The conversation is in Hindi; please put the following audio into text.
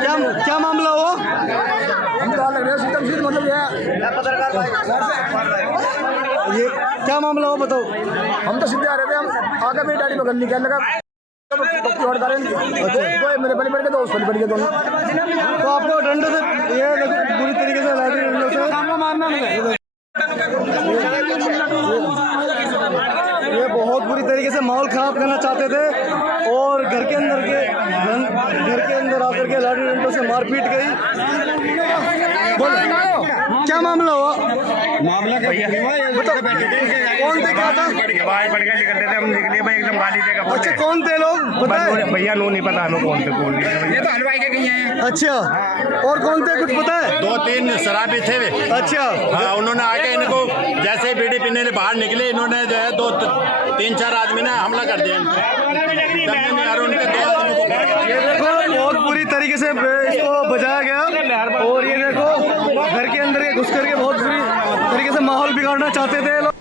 क्या क्या मामला हुआ? हम तो लग रहे हैं सीधम मतलब ये क्या मामला हुआ बताओ। हम तो सीधे आ रहे थे, हम आगे मेरी गाड़ी पकड़ ली, क्या लगा मेरे पली पड़ गए तो उस पली पड़ गए दोनों। तो आपको डंडे से ये बुरी तरीके से लाठी डंडे से मारना नहीं, ये बहुत बुरी तरीके से माहौल खराब करना चाहते थे और घर के अंदर आकर के लाठी डंडों से मारपीट गई। बोलो क्या मामला हुआ? मामला क्या बताओ, कौन थे, क्या था? आवाज बढ़ गया, निकलते थे हम, निकले भाई एकदम गाली देगा। अच्छा कौन थे लोग पता है? भैया नो नहीं पता हमें कौन थे, कौन नहीं। ये तो हलवाई के गई हैं। अच्छा और कौन थे कुछ पता है? 2-3 शराबी थे वे। अच्छा हाँ, उन्होंने आके इनको जैसे बीड़ी पीने ने बाहर निकले, इन्होंने जो है 2-3-4 आदमी ने हमला कर दिया। उनके 2 आदमी को ये देखो बहुत बुरी तरीके से इसको बजाया गया और ये देखो घर के अंदर घुस करके बहुत बुरी तरीके से माहौल बिगाड़ना चाहते थे लोग।